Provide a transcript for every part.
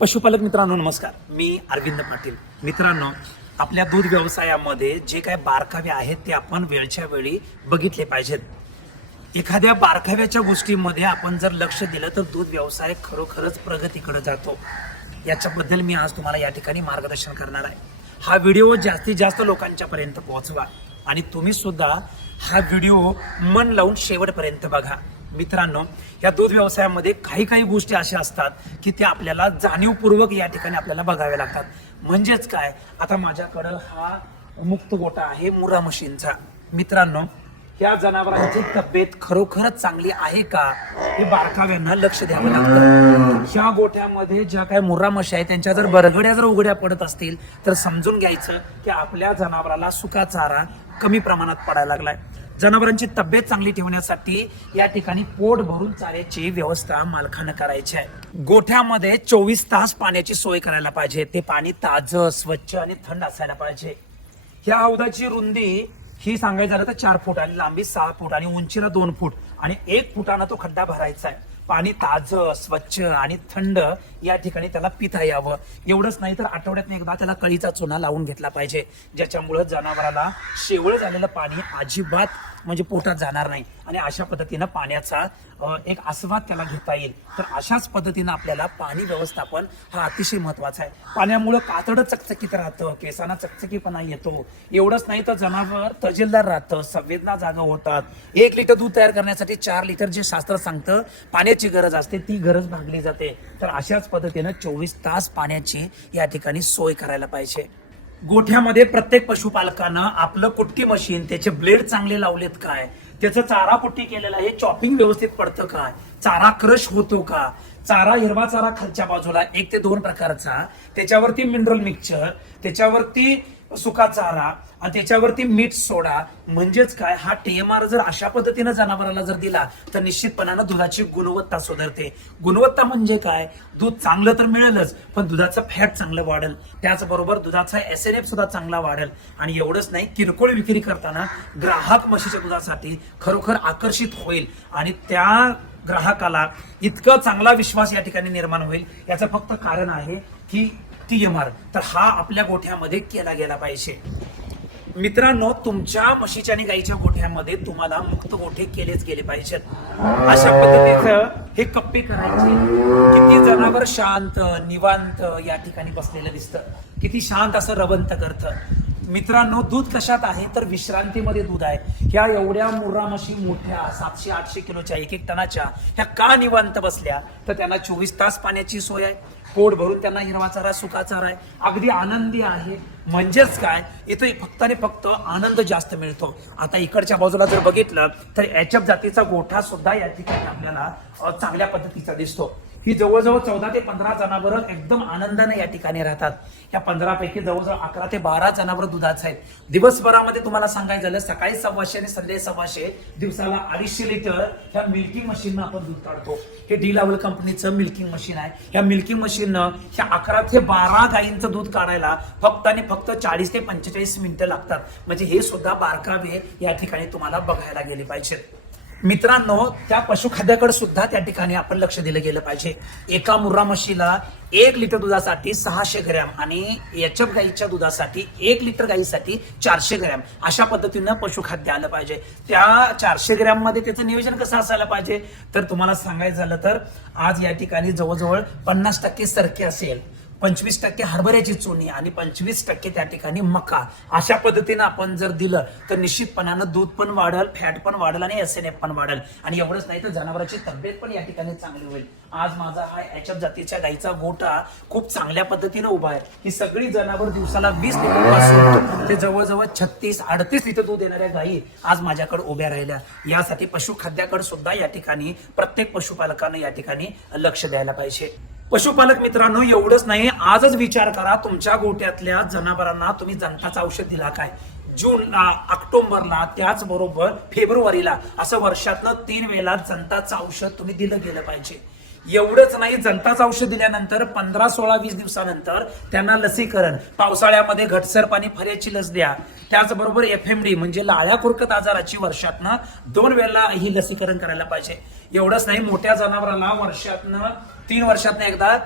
पशुपालक मित्रांनो नमस्कार. मी अरविंद पाटील. मित्रांनो, आपल्या दूध व्यवसायामध्ये जे काही बारकावे आहेत ते आपण वेळच्या वेळी बघितले पाहिजेत. एखाद्या बारकाव्याच्या गोष्टीमध्ये आपण जर लक्ष दिलं तर दूध व्यवसाय खरोखरच प्रगतीकडे जातो. याच्याबद्दल मी आज तुम्हाला या ठिकाणी मार्गदर्शन करणार आहे. हा व्हिडिओ जास्तीत जास्त लोकांच्या पर्यंत पोहोचवा आणि तुम्ही सुद्धा हा व्हिडिओ मन लावून शेवटपर्यंत बघा. मित्रांनो, या दूध व्यवसायामध्ये काही गोष्टी अशा असतात की त्या आपल्याला जाणीवपूर्वक या ठिकाणी आपल्याला बघाव्या लागतात. म्हणजेच काय, आता माझ्याकडं हा मुक्त गोठा आहे मुर्रा मशीनचा. मित्रांनो, या जनावरांची तब्येत खरोखरच चांगली आहे का हे बारकाव्यांना लक्ष द्यावं लागतं. ह्या गोठ्यामध्ये ज्या काही मुर्रा म्हशी आहेत त्यांच्या जर बरगड्या जर उघड्या पडत असतील तर समजून घ्यायचं की आपल्या जनावराला सुका चारा कमी प्रमाणात पडायला लागलाय. जनावरांची तब्येत चांगली ठेवण्यासाठी या ठिकाणी पोट भरून चाऱ्याची व्यवस्था मालकानं करायची आहे. गोठ्यामध्ये 24 तास पाण्याची सोय करायला पाहिजे. ते पाणी ताजं, स्वच्छ आणि थंड असायला पाहिजे. ह्या हौदाची रुंदी ही सांगायचं झालं तर 4 फूट आणि लांबी 6 फूट आणि उंचीला 2 फूट आणि 1 फुटानं तो खड्डा भरायचा आहे. पाणी ताजं, स्वच्छ आणि थंड या ठिकाणी त्याला पिता यावं. एवढंच नाही तर आठवड्यातून एकदा त्याला कळीचा चुना लावून घेतला पाहिजे, ज्याच्यामुळे जनावराला शेवळ झालेलं पाणी अजिबात म्हणजे पोटात जाणार नाही आणि अशा पद्धतीनं पाण्याचा एक आस्वाद त्याला घेता येईल. तर अशाच पद्धतीनं आपल्याला पाणी व्यवस्थापन हा अतिशय महत्वाचा आहे. पाण्यामुळे कातडं चकचकीत राहतं, केसांना चकचकीपणा येतो. एवढंच नाही तर जनावर तजेलदार राहतं, संवेदना जागा होतात. 1 लिटर दूध तयार करण्यासाठी 4 लिटर जे शास्त्र सांगतं पाण्याची गरज असते ती गरज भागली जाते. तर अशाच पद्धतीनं 24 तास पाण्याची या ठिकाणी सोय करायला पाहिजे. गोठ्यामध्ये प्रत्येक पशुपालकानं आपलं कुट्टी मशीन, त्याचे ब्लेड चांगले लावलेत काय, त्याचं चारा कुट्टी केलेला आहे, चॉपिंग व्यवस्थित पडतं काय, चारा क्रश होतो का, चारा हिरवा चारा खालच्या बाजूला 1 ते 2 प्रकारचा, त्याच्यावरती मिनरल मिक्सचर, त्याच्यावरती सुका चारा आणि त्याच्यावरती मीठ सोडा. म्हणजेच काय, हा TMR जर अशा पद्धतीनं जनावराला जर दिला तर निश्चितपणानं दुधाची गुणवत्ता सुधारते. गुणवत्ता म्हणजे काय, दूध चांगलं तर मिळेलच पण दुधाचं फॅट चांगलं वाढेल, त्याचबरोबर दुधाचा SNF सुद्धा चांगला वाढेल. आणि एवढंच नाही, किरकोळ विक्री करताना ग्राहक म्हशीच्या दुधासाठी खरोखर आकर्षित होईल आणि त्या ग्राहकाला इतका चांगला विश्वास या ठिकाणी निर्माण होईल. याचं फक्त कारण आहे की TMR. तर हा आपल्या गोठ्यामध्ये केला गेला पाहिजे. मित्रांनो, तुमच्या म्हशीच्या आणि गाईच्या गोठ्यामध्ये तुम्हाला मुक्त गोठे केलेच गेले पाहिजेत. अशा पद्धतीचं हे कप्पे करायचे. किती जनावर शांत निवांत या ठिकाणी बसलेलं दिसतं, किती शांत असं रवंत करतं. मित्रांनो, दूध कशात आहे तर विश्रांतीमध्ये दूध आहे. ह्या एवढ्या मुर्रा म्हशी मोठ्या 700-800 किलोच्या 1-1 टनाच्या ह्या का निवांत बसल्या तर त्यांना 24 तास पाण्याची सोय आहे, पोट भरून त्यांना हिरवा चारा, सुका चारा आहे, अगदी आनंदी आहे. म्हणजेच काय, इथं फक्त आणि फक्त आनंद जास्त मिळतो. आता इकडच्या बाजूला जर बघितलं तर HF जातीचा गोठा सुद्धा या ठिकाणी आपल्याला चांगल्या पद्धतीचा दिसतो. ही जवळजवळ 14 ते 15 जनावरं एकदम आनंदाने या ठिकाणी राहतात. या 15 पैकी जवळजवळ 11 ते 12 जनावर दुधाचे आहेत. दिवसभरामध्ये तुम्हाला सांगायचं झालं, सकाळी 125 आणि संध्याकाळी 125, दिवसाला 250 लिटर ह्या मिल्किंग मशीननं आपण दूध काढतो. हे डी लेवल कंपनीचं मिल्किंग मशीन आहे. या मिल्किंग मशीननं ह्या 11 ते 12 गायींचं दूध काढायला फक्त आणि फक्त 40 ते 45 मिनिटं लागतात. म्हणजे हे सुद्धा बारकावे या ठिकाणी तुम्हाला बघायला गेले पाहिजेत. मित्रांनो, त्या पशुखाद्याकडे सुद्धा त्या ठिकाणी आपण लक्ष दिलं गेलं पाहिजे. एका मुर्रा म्हशीला 1 लिटर दुधासाठी 600 ग्रॅम आणि HF गाईच्या दुधासाठी 1 लिटर गाईसाठी 400 ग्रॅम अशा पद्धतीनं पशुखाद्य आलं पाहिजे. त्या 400 ग्रॅम मध्ये त्याचं नियोजन कसं असायला पाहिजे तर तुम्हाला सांगायचं झालं तर आज या ठिकाणी जवळजवळ 50% सरके असेल, 25% हरभऱ्याची चुनी आणि 25% त्या ठिकाणी मका. अशा पद्धतीनं आपण जर दिलं तर निश्चितपणानं दूध पण वाढेल, फॅट पण वाढेल आणि SNF पण वाढेल. आणि एवढंच नाही तर जनावरांची तब्येत पण या ठिकाणी चांगली होईल. आज माझा हा HF जातीच्या गाईचा गोठा खूप चांगल्या पद्धतीनं उभा आहे. ही सगळी जनावर दिवसाला 20 लिटर पासून ते जवळजवळ 36-38 लिटर दूध देणाऱ्या गायी आज माझ्याकडे उभ्या राहिल्या. यासाठी पशुखाद्याकडे सुद्धा या ठिकाणी प्रत्येक पशुपालकानं या ठिकाणी लक्ष द्यायला पाहिजे. पशुपालक मित्रांनो, एवढंच नाही, आजच विचार करा तुमच्या गोठ्यातल्या जनावरांना तुम्ही जंताचं औषध दिला काय. जूनला, ऑक्टोबरला, त्याचबरोबर फेब्रुवारीला असं वर्षातनं 3 वेळेला जंताचं औषध तुम्ही दिलं गेलं पाहिजे. एवढंच नाही, जंताचं औषध दिल्यानंतर 15, 16, 20 दिवसानंतर त्यांना लसीकरण, पावसाळ्यामध्ये घटसर पाणी फऱ्याची लस द्या. त्याचबरोबर FMD म्हणजे लाळ्या खुरकत आजाराची वर्षातनं 2 वेळेला ही लसीकरण करायला पाहिजे. एवढंच नाही, मोठ्या जनावरांना वर्षातनं 3 वर्षातनं एकदा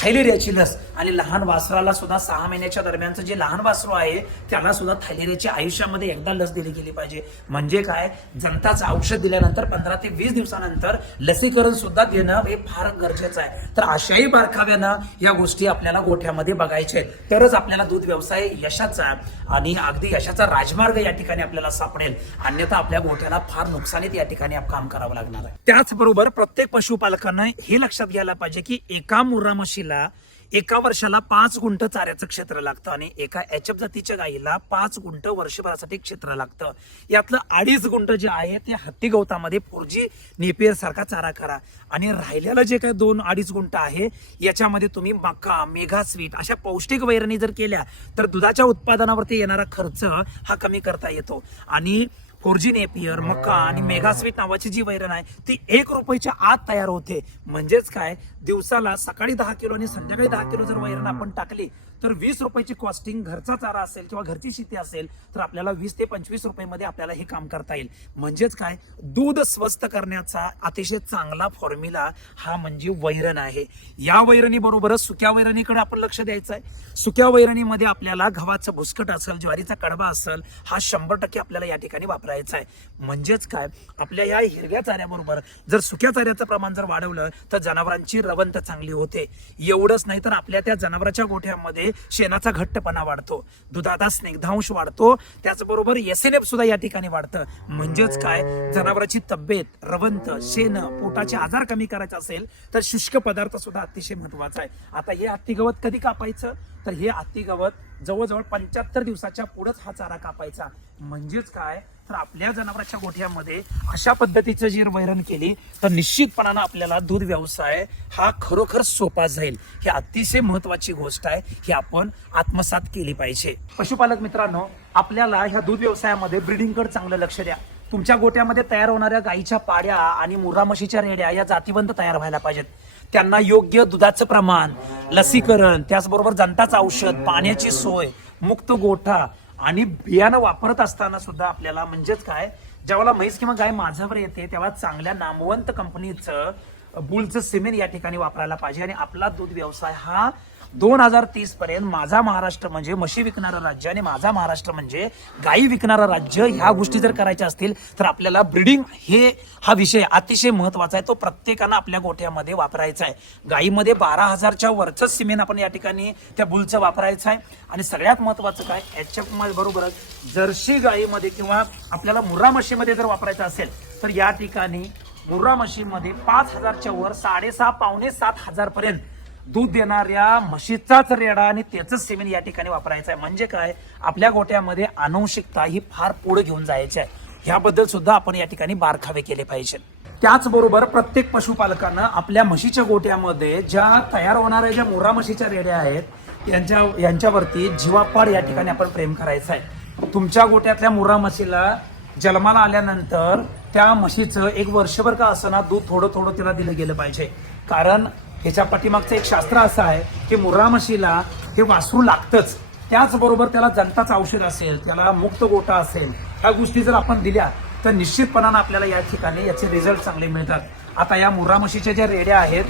थायलेरियाची लस, आणि लहान वासराला सुद्धा 6 महिन्याच्या दरम्यानचं जे लहान वासरू आहे त्याला सुद्धा थायलेरियाची आयुष्यामध्ये एकदा लस दिली गेली पाहिजे. म्हणजे काय, जंताचं औषध दिल्यानंतर 15 ते 20 दिवसानंतर लसीकरण सुद्धा देणं हे फार गरजेचं आहे. तर अशाही बारकाव्यानं या गोष्टी आपल्याला गोठ्यामध्ये बघायच्या आहेत, तरच आपल्याला दूध व्यवसाय यशाचा आणि अगदी यशाचा राजमार्ग या ठिकाणी आपल्याला सापडेल. अन्यथा आपल्या गोठ्याला फार नुकसानीत या ठिकाणी काम करावं लागणार आहे. त्याचबरोबर प्रत्येक पशुपालकांना हे लक्षात घ्यायला पाहिजे की एका मुर्रा म्हशीला एका वर्षाला 5 गुंठ चाऱ्याचं क्षेत्र लागतं आणि एका एचएफ जातीच्या गाईला 5 गुंठ वर्षभरासाठी क्षेत्र लागतं. यातलं 2.5 गुंठ जे आहे ते हत्ती गवतामध्ये 4G नेपियर सारखा चारा करा, आणि राहिलेलं जे काही 2-2.5 गुंठ आहे याच्यामध्ये तुम्ही मका, मेघा स्वीट अशा पौष्टिक वैरणी जर केल्या तर दुधाच्या उत्पादनावरती येणारा खर्च हा कमी करता येतो. आणि 4G नेपियर, मका आणि मेघा स्वीट नावाची जी वैरण आहे ती 1 रुपयाच्या आत तयार होते. म्हणजेच काय, दिवसाला सकाळी 10 किलो आणि संध्याकाळी 10 किलो जर वैरण आपण टाकली तर 20 रुपयाची कॉस्टिंग, घरचा चारा असेल किंवा घरची शेती असेल तर आपल्याला 20 ते 25 रुपयामध्ये आपल्याला हे काम करता येईल. म्हणजेच काय, दूध स्वस्त करण्याचा अतिशय चांगला फॉर्म्युला हा म्हणजे वैरण आहे. या वैरणी बरोबरच सुक्या वैरणीकडे आपण लक्ष द्यायचं आहे. सुक्या वैरणीमध्ये आपल्याला गव्हाचं भुसकट असेल, ज्वारीचा कडबा असेल, हा 100% आपल्याला या ठिकाणी वापरायचा आहे. म्हणजेच काय, आपल्या या हिरव्या चाऱ्याबरोबर जर सुक्या चाऱ्याचं प्रमाण जर वाढवलं तर जनावरांची रवंत चांगली होते. एवढंच नाही तर आपल्या त्या जनावरांच्या गोठ्यामध्ये शेणाचा घट्टपणा वाढतो, दुधाचा स्निग्धांश वाढतो, त्याचबरोबर SNF सुद्धा या ठिकाणी वाढतं. म्हणजेच काय, जनावरांची तब्येत, रवंत, शेण, पोटाचे आजार कमी करायचे असेल तर शुष्क पदार्थ सुद्धा अतिशय महत्वाचा आहे. आता हे हत्ती गवत कधी कापायचं, तर हे हत्ती गवत जवळजवळ 75 दिवसाच्या पुढेच हा चारा कापायचा. म्हणजेच काय, तर आपल्या जनावरांच्या गोठ्यामध्ये अशा पद्धतीचं जर वैरण केली तर निश्चितपणानं आपल्याला दूध व्यवसाय हा खरोखर सोपा जाईल. ही अतिशय महत्वाची गोष्ट आहे, ही आपण आत्मसात केली पाहिजे. पशुपालक मित्रांनो, आपल्याला ह्या दूध व्यवसायामध्ये ब्रीडिंगकडे चांगलं लक्ष द्या. तुमच्या गोठ्यामध्ये तयार होणाऱ्या गाईच्या पाड्या आणि मुर्रा म्हशीच्या रेड्या या जातीवंत तयार व्हायला पाहिजेत. त्यांना योग्य दुधाचं प्रमाण, लसीकरण, त्याचबरोबर जंताचं औषध, पाण्याची सोय, मुक्त गोठा आणि बियाणं वापरत असताना सुद्धा आपल्याला, म्हणजेच काय, ज्यावेळेला म्हैस किंवा गाय माझ्यावर येते तेव्हा चांगल्या नामवंत कंपनीचं बुलचं सिमेंट या ठिकाणी वापरायला पाहिजे. आणि आपला दूध व्यवसाय हा 2030 पर्यंत माझा महाराष्ट्र म्हणजे म्हशी विकणारं राज्य आणि माझा महाराष्ट्र म्हणजे गायी विकणारं राज्य, ह्या गोष्टी जर करायच्या असतील तर आपल्याला ब्रीडिंग हा विषय अतिशय महत्वाचा आहे. तो प्रत्येकानं आपल्या गोठ्यामध्ये वापरायचा आहे. गायीमध्ये 12,000च्या वरचं सिमेंट आपण या ठिकाणी त्या बुलचं वापरायचं आहे. आणि सगळ्यात महत्वाचं काय, याच्या बरोबरच जर्सी गायीमध्ये किंवा आपल्याला मुर्रा म्हशीमध्ये जर वापरायचं असेल तर या ठिकाणी मुर्रा म्हशीमध्ये 5,000च्या वर 6,500-7,000 पर्यंत दूध देणाऱ्या म्हशीचाच रेडा आणि त्याच सिमेंट या ठिकाणी वापरायचं आहे. म्हणजे काय, आपल्या गोट्यामध्ये आनुवंशिकता ही फार पुढे घेऊन जायची आहे. ह्याबद्दल सुद्धा आपण या ठिकाणी बारकावे केले पाहिजे. त्याचबरोबर प्रत्येक पशुपालकानं आपल्या म्हशीच्या गोट्यामध्ये ज्या तयार होणाऱ्या ज्या मुर्रा म्हशीच्या रेड्या आहेत यांच्यावरती जीवापाड या ठिकाणी आपण प्रेम करायचं आहे. तुमच्या गोट्यातल्या मुर्रा म्हशीला जन्माला आल्यानंतर त्या म्हशीचं 1 वर्षभर का असताना दूध थोडं थोडं तिला दिलं गेलं पाहिजे. कारण ह्याच्या पाठीमागचं एक शास्त्र असं आहे की मुर्रा म्हशीला हे वासरू लागतंच. त्याचबरोबर त्याला जंताचं औषध असेल, त्याला मुक्त गोटा असेल, ह्या गोष्टी जर आपण दिल्या तर निश्चितपणानं आपल्याला या ठिकाणी याचे रिझल्ट चांगले मिळतात. आता या मुर्रा म्हशीच्या ज्या रेड्या आहेत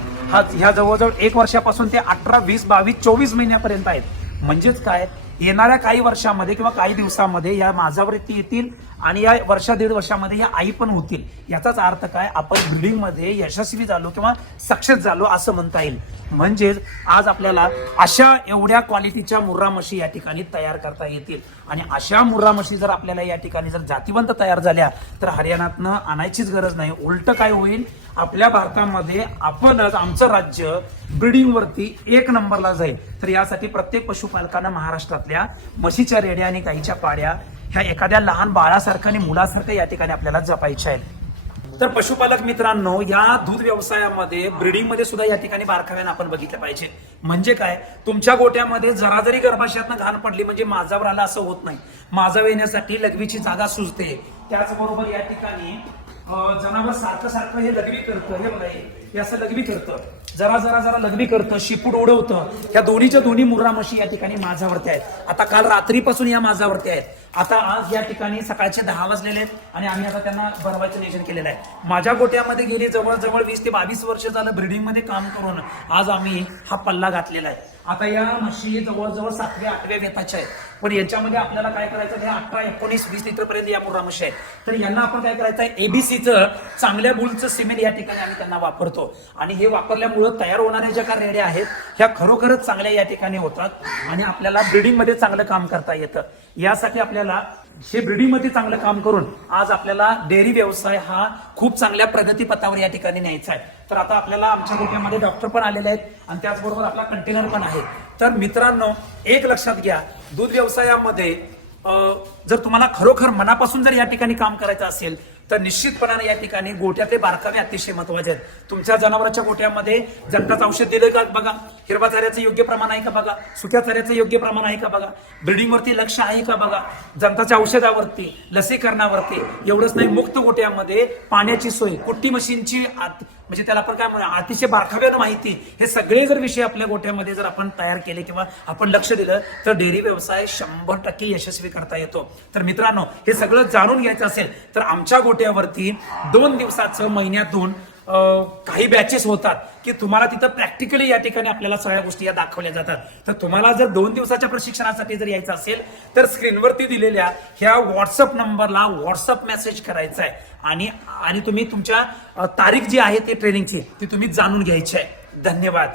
ह्या जवळजवळ 1 वर्षापासून ते 18, 20, 22, 24 महिन्यापर्यंत आहेत. म्हणजेच काय, येणाऱ्या काही वर्षामध्ये किंवा काही दिवसामध्ये या माझ्यावरती येतील आणि या 1-1.5 वर्षामध्ये या आई पण होतील. याचाच अर्थ काय, आपण ब्रीडिंग मध्ये यशस्वी झालो किंवा सक्सेस झालो असं म्हणता येईल. म्हणजेच आज आपल्याला अशा एवढ्या क्वालिटीच्या मुर्रा म्हशी या ठिकाणी तयार करता येतील. आणि अशा मुर्रा म्हशी जर आपल्याला या ठिकाणी जर जातीवंत तयार झाल्या तर हरियाणातनं आणायचीच गरज नाही. उलट काय होईल, आपल्या भारतामध्ये आपणच, आमचं राज्य ब्रीडिंग वरती 1 नंबरला जाईल. तर यासाठी प्रत्येक पशुपालकांना महाराष्ट्रातल्या म्हशीच्या रेड्या आणि गाईच्या पाड्या ह्या एखाद्या लहान बाळासारखं आणि मुलासारखं या ठिकाणी आपल्याला जपायच्या आहेत. तर पशुपालक मित्रांनो, या दूध व्यवसायामध्ये ब्रीडिंग मध्ये सुद्धा या ठिकाणी बारकाव्यानं आपण बघितलं पाहिजे. म्हणजे काय, तुमच्या गोट्यामध्ये जरा जरी गर्भाशयातनं घाण पडली म्हणजे माझावर आला असं होत नाही. माझा येण्यासाठी लघवीची जागा सुजते. त्याचबरोबर या ठिकाणी जनावर सारखं हे लघवी करतं, हे असं लघवी करतं. जरा जरा जरा लघवी करतं, शिपूट उडवतं. ह्या दोन्हीच्या दोन्ही मुर्रा म्हशी या ठिकाणी माझ्यावरती आहेत. आता काल रात्रीपासून या माझ्यावरती आहेत. आता आज या ठिकाणी सकाळचे 10 वाजलेले आहेत आणि आम्ही आता त्यांना भरवायचं नियोजन केलेलं आहे. माझ्या गोट्यामध्ये गेली जवळजवळ 20 ते 22 वर्ष झालं ब्रिडिंग मध्ये काम करून आज आम्ही हा पल्ला घातलेला आहे. आता या म्हशी जवळजवळ 7व्या 8व्या वेताच्या आहेत. पण याच्यामध्ये आपल्याला काय करायचं, हे 18, 19, 20 लिटर पर्यंत या मुर्रा म्हशी आहेत. तर यांना आपण काय करायचं आहे, एबीसीचं चांगल्या बुलचं सिमेंट या ठिकाणी आम्ही त्यांना वापरतो. आणि हे वापरल्यामुळं तयार होणाऱ्या ज्या काही रेड्या आहेत ह्या खरोखरच चांगल्या या ठिकाणी होतात आणि आपल्याला ब्रिडिंग मध्ये चांगलं काम करता येतं. यासाठी आपल्याला हे ब्रिडिंग मध्ये चांगलं काम करून आज आपल्याला डेअरी व्यवसाय हा खूप चांगल्या प्रगतीपथावर या ठिकाणी न्यायचा आहे. तर आता आपल्याला आमच्या गोट्यामध्ये डॉक्टर पण आलेले आहेत आणि त्याचबरोबर आपला कंटेनर पण आहे. तर मित्रांनो, एक लक्षात घ्या, दूध व्यवसायामध्ये जर तुम्हाला खरोखर मनापासून जर या ठिकाणी काम करायचं असेल तर निश्चितपणाने या ठिकाणी गोट्यातले बारकावे अतिशय महत्वाचे आहेत. तुमच्या जनावरांच्या गोट्यामध्ये जंताचं औषध दिलं का बघा, हिरवा चाऱ्याचं योग्य प्रमाण आहे का बघा, सुक्या चाऱ्याचं योग्य प्रमाण आहे का बघा, ब्रिडिंगवरती लक्ष आहे का बघा, जंताच्या औषधावरती, लसीकरणावरती. एवढंच नाही, मुक्त गोट्यामध्ये पाण्याची सोय, कुट्टी मशीनची म्हणजे त्याला आपण काय म्हणू, अतिशय बारकाव्यानं माहिती, हे सगळे जर विषय आपल्या गोट्यामध्ये जर आपण तयार केले किंवा आपण लक्ष दिलं तर डेअरी व्यवसाय 100% यशस्वी करता येतो. तर मित्रांनो, हे सगळं जाणून घ्यायचं असेल तर आमच्या गोट्यावरती 2 दिवसाचं महिन्यातून काही बॅचेस होतात की तुम्हाला तिथं प्रॅक्टिकली या ठिकाणी आपल्याला सगळ्या गोष्टी या दाखवल्या जातात. तर तुम्हाला जर 2 दिवसाच्या प्रशिक्षणासाठी जर यायचं असेल तर स्क्रीनवरती दिलेल्या ह्या व्हॉट्सअप नंबरला व्हॉट्सअप मेसेज करायचा आहे आणि तुम्ही तुमच्या तारीख जी आहे ती ट्रेनिंगची ती तुम्ही जाणून घ्यायची आहे. धन्यवाद.